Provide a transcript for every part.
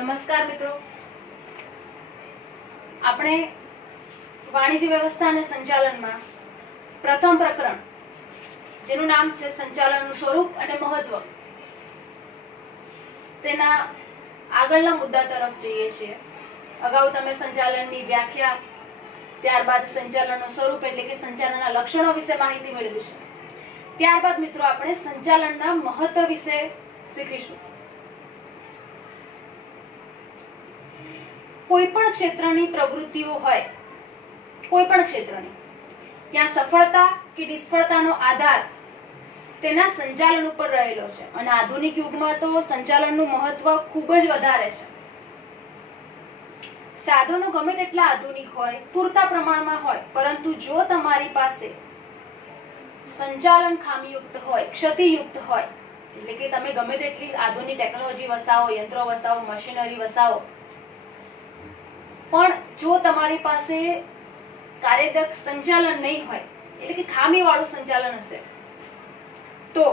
નમસ્કાર મિત્રો, આપણે વાણિજ્ય વ્યવસ્થા અને સંચાલનમાં પ્રથમ પ્રકરણ જેનું નામ છે સંચાલનનું સ્વરૂપ અને મહત્વ, તેના આગળના મુદ્દા તરફ જઈએ છીએ. અગાઉ તમે સંચાલનની વ્યાખ્યા, ત્યારબાદ સંચાલનનું સ્વરૂપ એટલે કે સંચાલનના લક્ષણો વિશે માહિતી મેળવી છે. ત્યારબાદ મિત્રો આપણે સંચાલનના મહત્વ વિશે શીખીશું. કોઈ પણ ક્ષેત્રની પ્રવૃત્તિઓ હોય, કોઈ પણ ક્ષેત્રની, ત્યાં સફળતા કે નિષ્ફળતાનો આધાર તેના સંચાલન ઉપર રહેલો છે. અને આધુનિક યુગમાં તો સંચાલનનું મહત્વ ખૂબ જ વધારે છે. સાધનો ગમે તેટલા આધુનિક હોય, પૂરતા પ્રમાણમાં હોય, પરંતુ જો તમારી પાસે સંચાલન ખામીયુક્ત હોય, ક્ષતિયુક્ત હોય, એટલે કે તમે ગમે તેટલી આધુનિક ટેકનોલોજી વસાવો, યંત્રો વસાવો, મશીનરી વસાવો, પણ જો તમારી પાસે કાર્યદક્ષ સંચાલન નહીં હોય, એટલે કે ખામીવાળું સંચાલન હશે, તો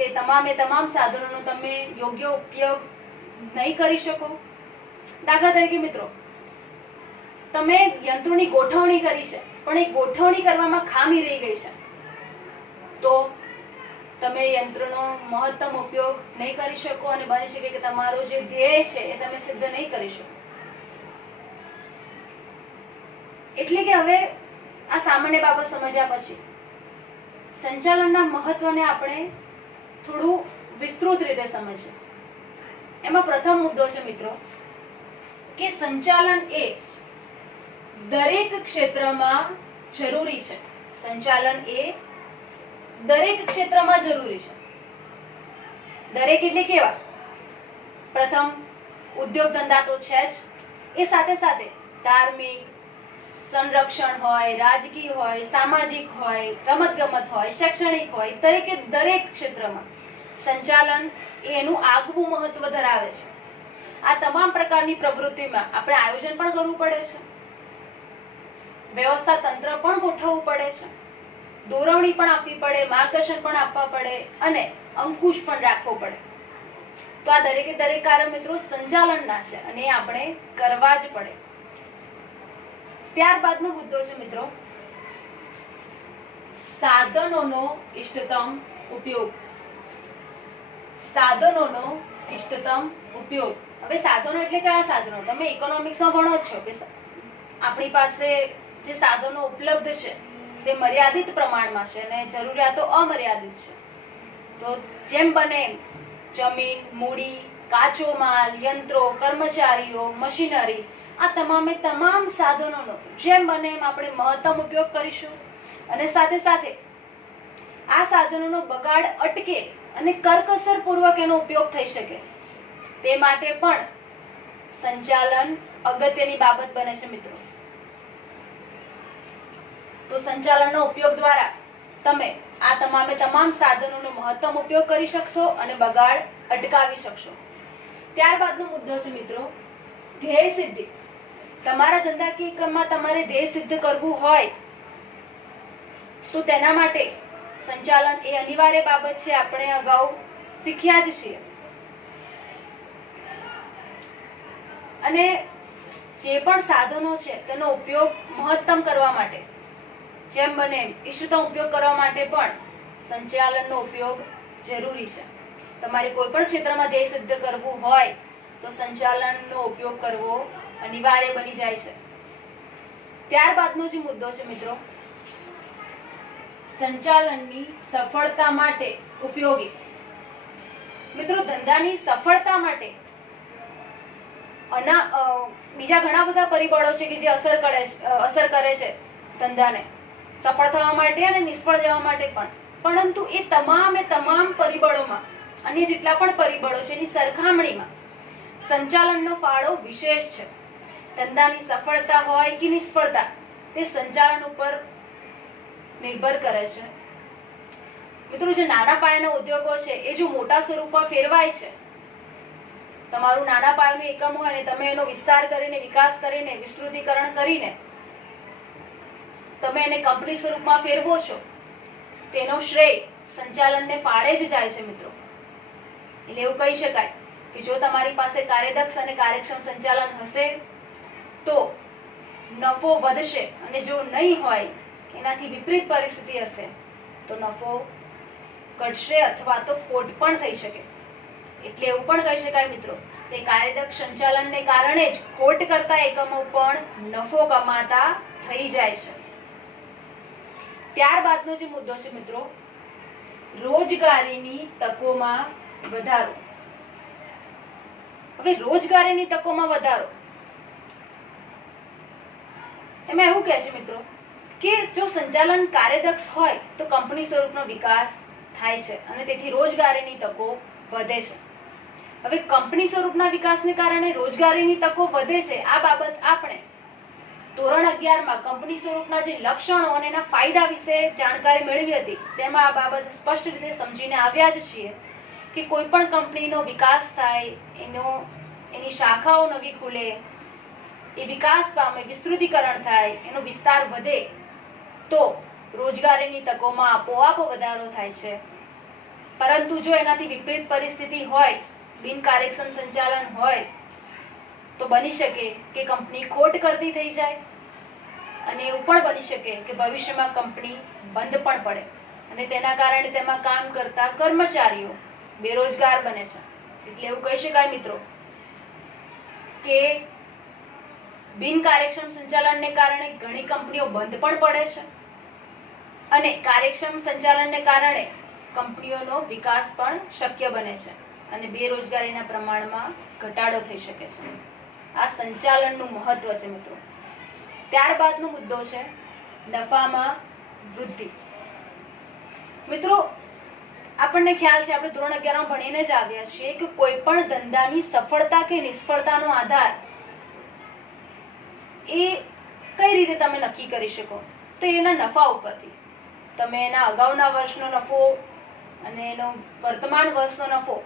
તે તમામે તમામ સાધનોનો તમે યોગ્ય ઉપયોગ નહીં કરી શકો. દાખલા તરીકે મિત્રો, તમે યંત્રોની ગોઠવણી કરી છે, પણ એ ગોઠવણી કરવામાં ખામી રહી ગઈ છે, તો તમે યંત્રનો મહત્તમ ઉપયોગ નહીં કરી શકો અને બની શકે કે તમારો જે ધ્યેય છે એ તમે સિદ્ધ નહીં કરી શકો. એટલે કે હવે આ સામાન્ય બાબત સમજ્યા પછી સંચાલનના મહત્વને આપણે થોડું વિસ્તૃત રીતે સમજીએ. એમાં પ્રથમ મુદ્દો છે મિત્રો કે સંચાલન એ દરેક ક્ષેત્રમાં જરૂરી છે. સંચાલન એ દરેક ક્ષેત્રમાં જરૂરી છે. દરેક એટલે કેવા? પ્રથમ, ઉદ્યોગ ધંધા તો છે જ, એ સાથે સાથે ધાર્મિક, સંરક્ષણ હોય, રાજકીય હોય, સામાજિક હોય, રમતગમત હોય, શૈક્ષણિક હોય, દરેક ક્ષેત્રમાં સંચાલન એનું આગવું મહત્વ ધરાવે છે. આ તમામ પ્રકારની પ્રવૃત્તિમાં આપણે આયોજન પણ કરવું પડે છે, વ્યવસ્થા તંત્ર પણ ગોઠવવું પડે છે, દોરવણી પણ આપવી પડે, માર્ગદર્શન પણ આપવા પડે અને અંકુશ પણ રાખવો પડે. તો આ દરેકે દરેક કાર્ય મિત્રો સંચાલનના છે અને એ આપણે કરવા જ પડે. ત્યારબાદનો મુદ્દો છે મિત્રો સાધનોનો ઇષ્ટતમ ઉપયોગ. સાધનોનો ઇષ્ટતમ ઉપયોગ. હવે સાધનો એટલે કયા સાધનો? તમે ઇકોનોમિક્સમાં ભણો છો કે આપણી પાસે જે સાધનો ઉપલબ્ધ છે તે મર્યાદિત પ્રમાણમાં છે અને જરૂરિયાતો અમર્યાદિત છે. તો જેમ બને જમીન, મૂડી, કાચો માલ, યંત્રો, કર્મચારીઓ, મશીનરી, આ તમામે તમામ સાધનોનો જેમ બને એમ આપણે મહત્તમ ઉપયોગ કરીશું અને સાથે સાથે આ સાધનોનો બગાડ અટકે અને કરકસર પૂર્વક એનો ઉપયોગ થઈ શકે તે માટે પણ સંચાલન અગત્યની બાબત બને છે મિત્રો. તો સંચાલનનો ઉપયોગ દ્વારા તમે આ તમામે તમામ સાધનોનો મહત્તમ ઉપયોગ કરી શકશો અને બગાડ અટકાવી શકશો. ત્યારબાદનો મુદ્દો છે મિત્રો ધ્યેય સિદ્ધિ. તમારા ધંધાકીય કામમાં તમારે ધ્યેય સિદ્ધ કરવું હોય તો તેના માટે સંચાલન એ અનિવાર્ય બાબત છે. આપણે અગાઉ શીખ્યા જ છીએ. અને જે પણ સાધનો છે તેનો ઉપયોગ મહત્તમ કરવા માટે, જેમ બને એમ ઇષ્ટતમ ઉપયોગ કરવા માટે પણ સંચાલનનો ઉપયોગ જરૂરી છે. તમારે કોઈ પણ ક્ષેત્રમાં ધ્યેય સિદ્ધ કરવું હોય તો સંચાલનનો ઉપયોગ કરવો અનિવાર્ય બની જાય છે. ત્યારબાદનો જે મુદ્દો છે મિત્રો સંચાલનની સફળતા માટે ઉપયોગી. મિત્રો ધંધાની સફળતા માટે બીજા ઘણા બધા પરિબળો છે કે જે અસર કરે છે ધંધાને સફળ થવા માટે અને નિષ્ફળ જવા માટે પણ. પરંતુ એ તમામ પરિબળોમાં અન્ય જેટલા પણ પરિબળો છે એની સરખામણીમાં સંચાલનનો ફાળો વિશેષ છે. ધંધાની સફળતા હોય કે નિષ્ફળતા તે સંચાલન ઉપર નિર્ભર કરે છે. મિત્રો જે નાના પાયાના ઉદ્યોગો છે એ જો મોટા સ્વરૂપમાં ફેરવાય છે, તમારું નાના પાયાનું એકમ હોય ને તમે એનો વિસ્તાર કરીને, વિકાસ કરીને, વિસ્તૃતીકરણ કરીને તમે એને કંપની સ્વરૂપમાં ફેરવો છો, તેનો શ્રેય સંચાલનને ફાળે જ જાય છે મિત્રો. એટલે એવું કહી શકાય કે જો તમારી પાસે કાર્યદક્ષ અને કાર્યક્ષમ સંચાલન હશે તો નફો વધશે, અને જો નહીં હોય, એનાથી વિપરીત પરિસ્થિતિ હશે તો નફો ઘટશે અથવા તો ખોટ પણ થઈ શકે. એટલે એવું પણ કહી શકાય મિત્રો કે કાર્યદક્ષ સંચાલનને કારણે જ ખોટ કરતા એકમો પણ નફો કમાતા થઈ જાય છે. ત્યારબાદનો જે મુદ્દો છે મિત્રો, રોજગારીની તકોમાં વધારો. હવે રોજગારીની તકોમાં વધારો એમાં એવું કહે છે મિત્રો કે જો સંચાલન કાર્યદક્ષ હોય તો કંપની સ્વરૂપનો વિકાસ થાય છે અને તેથી રોજગારીની તકો વધે છે. હવે કંપની સ્વરૂપના વિકાસને કારણે રોજગારીની તકો વધે છે. આ બાબત આપણે ધોરણ 11 માં કંપની સ્વરૂપના જે લક્ષણો અને એના ફાયદા વિશે જાણકારી મેળવી હતી, તેમાં આ બાબત સ્પષ્ટ રીતે સમજીને આવ્યા જ છીએ કે કોઈ પણ કંપનીનો વિકાસ થાય, એની શાખાઓ નવી ખુલે, એ વિકાસ પામે, વિસ્તૃતીકરણ થાય, એનો વિસ્તાર વધે તો રોજગારીની તકોમાં આપોઆપ વધારો થાય છે. પરંતુ જો એનાથી વિપરીત પરિસ્થિતિ હોય, બિનકાર્યક્ષમ સંચાલન હોય, તો બની શકે કે કંપની ખોટ કરતી થઈ જાય, અને એવું પણ બની શકે કે ભવિષ્યમાં કંપની બંધ પણ પડે અને તેના કારણે તેમાં કામ કરતા કર્મચારીઓ બેરોજગાર બને છે. એટલે એવું કહી શકાય મિત્રો કે બિનકાર્યક્ષમ સંચાલનને કારણે ઘણી કંપનીઓ બંધ પણ પડે છે અને કાર્યક્ષમ સંચાલનને કારણે કંપનીઓનો વિકાસ પણ શક્ય બને છે અને બેરોજગારીના પ્રમાણમાં ઘટાડો થઈ શકે છે. આ સંચાલનનું મહત્વ છે મિત્રો. ત્યારબાદનો મુદ્દો છે નફામાં વૃદ્ધિ. મિત્રો આપણને ખ્યાલ છે, આપણે ધોરણ 11 માં ભણીને જ આવ્યા છીએ કે કોઈ પણ ધંધાની સફળતા કે નિષ્ફળતાનો આધાર એ કઈ રીતે તમે નક્કી કરી શકો, તો એના નફા ઉપરથી. તમે એના અગાઉના વર્ષનો નફો અને એનો વર્તમાન વર્ષનો નફો,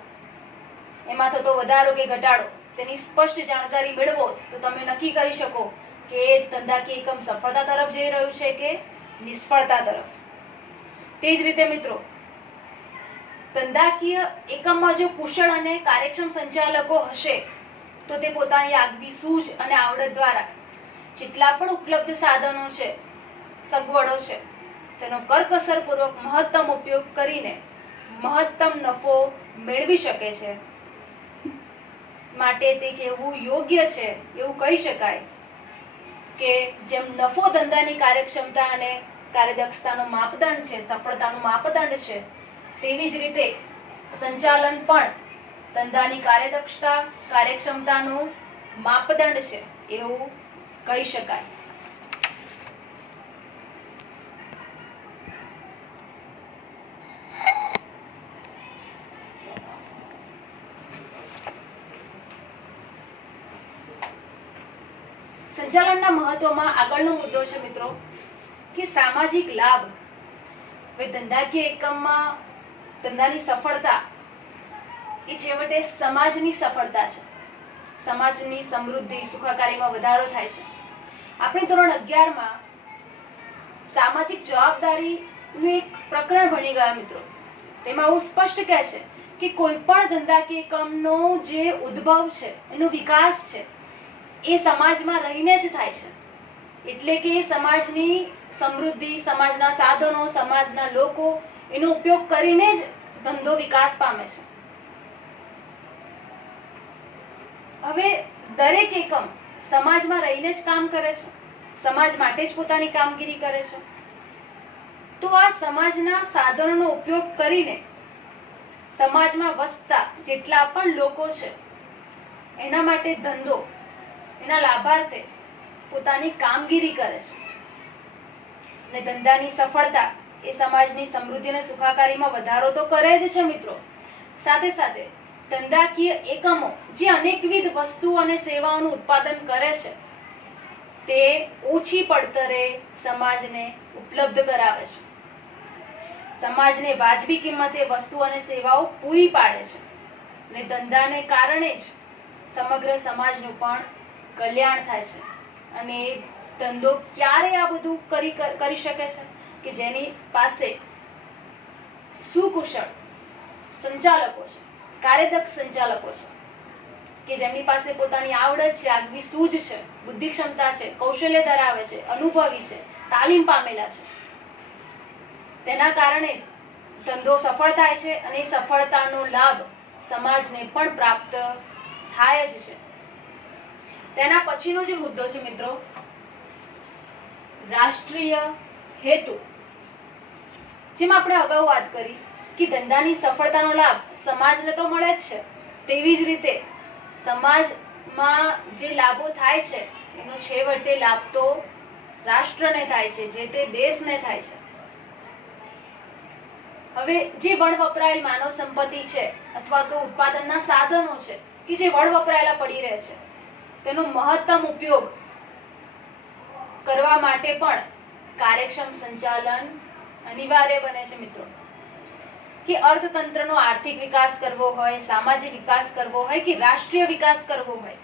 એમાં થતો વધારો કે ઘટાડો, તેની સ્પષ્ટ જાણકારી મેળવો તો તમે નક્કી કરી શકો કે ધંધાકીય એકમ સફળતા તરફ જઈ રહ્યું છે કે નિષ્ફળતા તરફ. તે જ રીતે મિત્રો ધંધાકીય એકમમાં જો કુશળ અને કાર્યક્ષમ સંચાલકો હશે તો તે પોતાની આગવી સૂઝ અને આવડત દ્વારા જેટલા પણ ઉપલબ્ધ સાધનો છે, સગવડો છે, તેનો કરકસરપૂર્વક મહત્તમ ઉપયોગ કરીને મહત્તમ નફો મેળવી શકે છે. માટે તે કહેવું યોગ્ય છે, એવું કહી શકાય કે જેમ નફો ધંધાની કાર્યક્ષમતા અને કાર્યદક્ષતાનો માપદંડ છે, સફળતાનો માપદંડ છે, તેવી જ રીતે સંચાલન પણ ધંધાની કાર્યદક્ષતા, કાર્યક્ષમતાનો માપદંડ છે એવું કહી શકાય. સંચાલનના મહત્વમાં આગળનો મુદ્દો છે મિત્રો કે સામાજિક લાભ. હવે ધંધાકીય એકમમાં ધંધાની સફળતા એ છેવટે સમાજની સફળતા છે. સમાજની સમૃદ્ધિ, સુખાકારીમાં વધારો થાય છે. આપણે ધોરણ 11 માં સામાજિક જવાબદારીનું એક પ્રકરણ ભણી ગયા મિત્રો. તેમાં એવું સ્પષ્ટ કહે છે કે કોઈ પણ ધંધાકીય એકમનો જે ઉદ્ભવ છે, એનો વિકાસ છે, એ સમાજમાં રહીને જ થાય છે. એટલે કે સમાજની સમૃદ્ધિ, સમાજના સાધનો, સમાજના લોકો, એનો ઉપયોગ કરીને જ ધંધો વિકાસ પામે છે. હવે દરેક એકમ સમાજમાં રહીને જ કામ કરે છે, સમાજ માટે જ પોતાની કામગીરી કરે છે. તો આ સમાજના સાધનોનો ઉપયોગ કરીને સમાજમાં વસતા જેટલા પણ લોકો છે એના માટે ધંધો, એના લાભાર્થે પોતાની કામગીરી કરે છે. અને ધંધાની સફળતા એ સમાજની સમૃદ્ધિ અને સુખાકારીમાં વધારો તો કરે જ છે મિત્રો. સાથે સાથે ધંધાકીય એકમો જે અનેકવિધ વસ્તુઓ અને સેવાઓનું ઉત્પાદન કરે છે તે ઓછી પડતરે સમાજને ઉપલબ્ધ કરાવે છે. સમાજને વાજબી કિંમતે વસ્તુઓ અને સેવાઓ પૂરી પાડે છે. અને ધંધાને કારણે જ સમગ્ર સમાજનું પણ કલ્યાણ થાય છે. અને ધંધો ક્યારે આ બધું કરી શકે છે કે જેની પાસે સુકુશળ સંચાલકો છે, કાર્યદક્ષ સંચાલકો છે. કે જેમની પાસે પોતાની આવડત છે, આગવી સૂઝ છે, બુદ્ધિ ક્ષમતા છે, કૌશલ્ય ધરાવે છે, અનુભવી છે, તાલીમ પામેલા છે, તેના કારણે જ ધંધો સફળ થાય છે અને સફળતાનો લાભ સમાજને પણ પ્રાપ્ત થાય જ છે. તેના પછીનો જે મુદ્દો છે મિત્રો, રાષ્ટ્રીય હેતુ. જેમ આપણે અગાઉ વાત કરી કે ધંધાની સફળતાનો લાભ સમાજને તો મળે જ છે, તેવી જ રીતે સમાજમાં જે લાભો થાય છે એનો છેવટે લાભ તો રાષ્ટ્રને થાય છે, જે તે દેશને થાય છે. હવે જે વણવપરાયેલ માનવ સંપત્તિ છે અથવા તો ઉત્પાદનના સાધનો છે કે જે વણવપરાયેલા પડી રહે છે, તેનો મહત્તમ ઉપયોગ કરવા માટે પણ કાર્યક્ષમ સંચાલન અનિવાર્ય બને છે મિત્રો. કે અર્થતંત્રનો આર્થિક વિકાસ કરવો હોય, સામાજિક વિકાસ કરવો હોય કે રાષ્ટ્રીય વિકાસ કરવો હોય,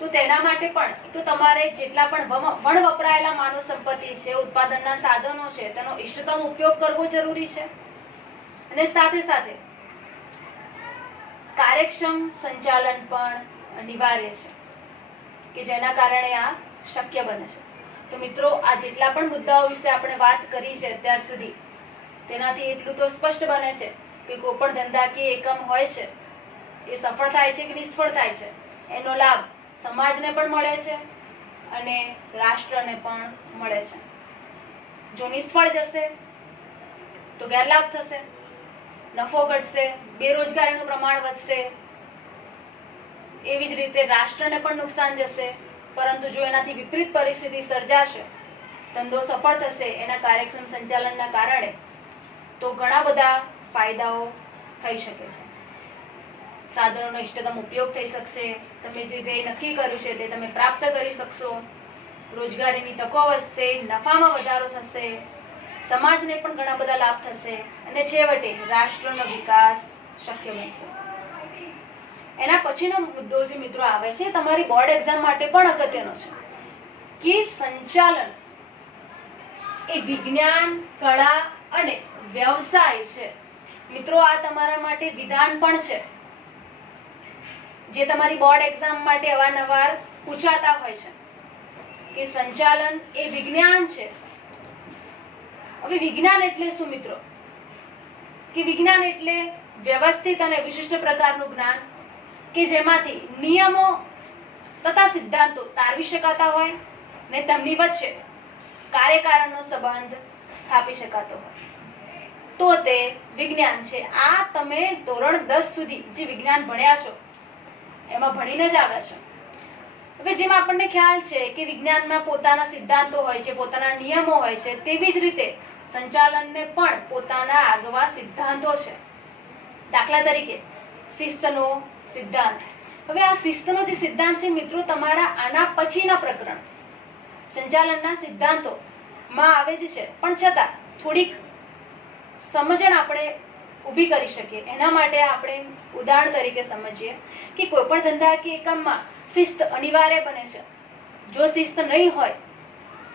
તો તેના માટે પણ તો તમારે જેટલા પણ વણવપરાયેલા માનવ સંપત્તિ છે, ઉત્પાદનના સાધનો છે, તેનો ઇષ્ટતમ ઉપયોગ કરવો જરૂરી છે. અને સાથે સાથે કાર્યક્ષમ સંચાલન પણ અનિવાર્ય છે કે જેના કારણે આ શક્ય બને છે. તો મિત્રો, આ જેટલા પણ મુદ્દાઓ વિશે આપણે વાત કરી છે અત્યાર સુધી, તેનાથી એટલું તો સ્પષ્ટ બને છે કે કોઈ પણ ધંધાકીય એકમ હોય છે એ સફળ થાય છે કે નિષ્ફળ થાય છે, એનો લાભ સમાજને પણ મળે છે અને રાષ્ટ્રને પણ મળે છે. જો નિષ્ફળ જશે તો ગેરલાભ થશે, નફો ઘટશે, બેરોજગારીનું પ્રમાણ વધશે, એવી જ રીતે રાષ્ટ્રને પણ નુકસાન જશે. પરંતુ જો એનાથી વિપરીત પરિસ્થિતિ સર્જાશે, ધંધો સફળ થશે એના કાર્યક્ષમ સંચાલનના કારણે, તો ઘણા બધા ફાયદાઓ થઈ શકે છે. સાધનોનો ઇષ્ટતમ ઉપયોગ થઈ શકશે, તમે જે ધ્યેય નક્કી કર્યું છે તે તમે પ્રાપ્ત કરી શકશો, રોજગારીની તકો વધશે, નફામાં વધારો થશે, સમાજને પણ ઘણા બધા લાભ થશે અને છેવટે રાષ્ટ્રનો વિકાસ શક્ય બનશે. એના પછીનો મુદ્દો જે મિત્રો આવે છે, તમારી બોર્ડ એક્ઝામ માટે પણ અગત્યનો છે કે સંચાલન એ વિજ્ઞાન, કળા અને વ્યવસાય છે. મિત્રો, આ તમારા માટે વિધાન પણ છે જે તમારી બોર્ડ એક્ઝામ માટે અવારનવાર પૂછાતા હોય છે કે સંચાલન એ વિજ્ઞાન છે. હવે વિજ્ઞાન એટલે શું મિત્રો? કે વિજ્ઞાન એટલે વ્યવસ્થિત અને વિશિષ્ટ પ્રકારનું જ્ઞાન કે જેમાંથી નિયમો તથા સિદ્ધાંતો તારવી શકાતા હોય ને તેમની વચ્ચે કાર્યકારણનો સંબંધ સ્થાપી શકાતો હોય, તો તે વિજ્ઞાન છે. આ તમે ધોરણ 10 સુધી જે વિજ્ઞાન ભણ્યા છો એમાં ભણીને જ આવ્યા છો. હવે જેમ આપણને ખ્યાલ છે કે વિજ્ઞાનમાં પોતાના સિદ્ધાંતો હોય છે, પોતાના નિયમો હોય છે, તેવી જ રીતે સંચાલનને પણ પોતાના આગવા સિદ્ધાંતો છે. દાખલા તરીકે શિસ્તનો સિદ્ધાંત. હવે આ શિસ્તનો જે સિદ્ધાંત છે મિત્રો, તમારા આના પછીના પ્રકરણ સંચાલનના સિદ્ધાંતો માં આવે જ છે, પણ છતાં થોડીક સમજણ આપણે ઊભી કરી શકીએ એના માટે આપણે ઉદાહરણ તરીકે સમજીએ કે કોઈ પણ ધંધાકીય એકમમાં શિસ્ત અનિવાર્ય બને છે. જો શિસ્ત નહીં હોય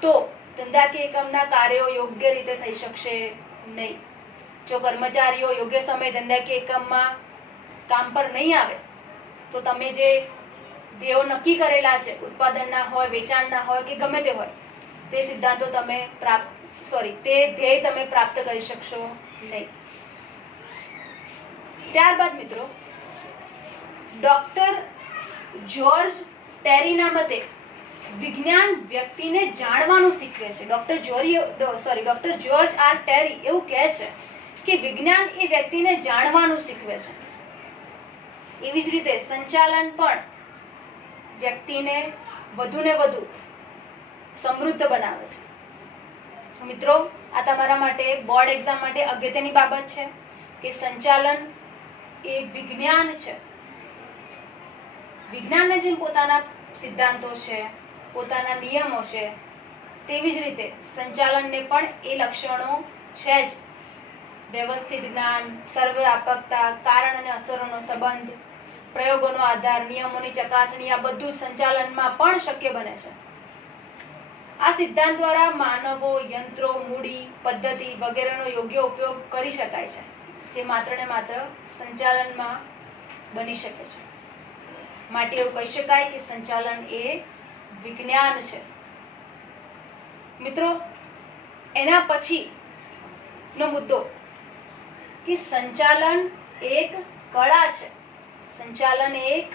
તો ધંધાકીય એકમના કાર્યો યોગ્ય રીતે થઈ શકશે નહીં. જો કર્મચારીઓ યોગ્ય સમય ધંધાકીય એકમમાં કામ પર નહીં આવે તો તમે જે ધ્યેયો નક્કી કરેલા છે, ઉત્પાદનના હોય, વેચાણના હોય કે ગમે તે હોય, તે સિદ્ધાંતો તમે તે ધ્યેય તમે પ્રાપ્ત કરી શકશો નહીં. ત્યારબાદ મિત્રો, ડોક્ટર જ્યોર્જ ટેરીના મતે વિજ્ઞાન વ્યક્તિને જાણવાનું શીખવે છે. ડોક્ટર જ્યોર્જ આર ટેરી એવું કહે છે કે વિજ્ઞાન એ વ્યક્તિને જાણવાનું શીખવે છે. એવી જ રીતે સંચાલન પણ વ્યક્તિને વધુને વધુ સમૃદ્ધ બનાવે છે. મિત્રો, આ તમારા માટે બોર્ડ એક્ઝામ માટે અગત્યની બાબત છે કે સંચાલન એ વિજ્ઞાન છે. વિજ્ઞાનને જેમ પોતાના સિદ્ધાંતો છે, પોતાના નિયમો છે, તેવી જ રીતે સંચાલનને પણ એ લક્ષણો છે જ. વ્યવસ્થિત જ્ઞાન, સર્વવ્યાપકતા, કારણ અને અસરોનો સંબંધ, પ્રયોગોનો આધાર, નિયમોની ચકાસણી, આ બધું સંચાલનમાં પણ શક્ય બને છે. આ સિદ્ધાંત દ્વારા માનવો, યંત્રો, મૂડી, પદ્ધતિ વગેરેનો યોગ્ય ઉપયોગ કરી શકાય છે, જે માત્ર ને માત્ર સંચાલનમાં બની શકે છે. માટે એવું કહી શકાય કે સંચાલન એ વિજ્ઞાન છે. મિત્રો, એના પછીનો મુદ્દો કે સંચાલન એક કળા છે. સંચાલન એક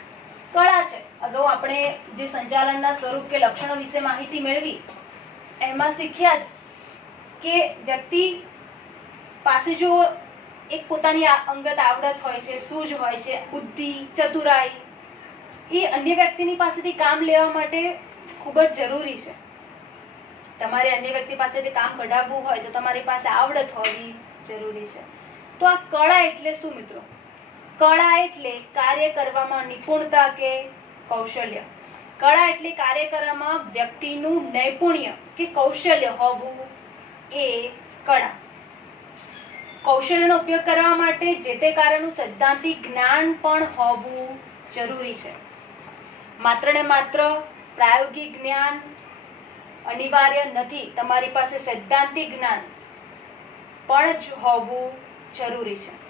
કળા છે. અગાઉ આપણે જે સંચાલનના સ્વરૂપ કે લક્ષણો વિશે માહિતી મેળવી એમાં શીખ્યા જ કે વ્યક્તિ પાસે જો એક પોતાની અંગત આવડત હોય છે, સૂઝ હોય છે, બુદ્ધિ, ચતુરાઈ, એ અન્ય વ્યક્તિની પાસેથી કામ લેવા માટે ખૂબ જ જરૂરી છે. તમારે અન્ય વ્યક્તિ પાસેથી કામ કઢાવવું હોય તો તમારી પાસે આવડત હોવી જરૂરી છે. તો આ કળા એટલે શું મિત્રો? કળા એટલે કાર્ય કરવામાં નિપુણતા કે કૌશલ્ય. કળા એટલે કાર્ય કરવામાં વ્યક્તિનું નૈપુણ્ય કે કૌશલ્ય હોવું એ કળા. કૌશલ્યનો ઉપયોગ કરવા માટે જે તે કાર્યનું સૈદ્ધાંતિક જ્ઞાન પણ હોવું જરૂરી છે. માત્ર ને માત્ર પ્રાયોગિક જ્ઞાન અનિવાર્ય નથી. તમારી પાસે સૈદ્ધાંતિક જ્ઞાન પણ જ હોવું જરૂરી છે.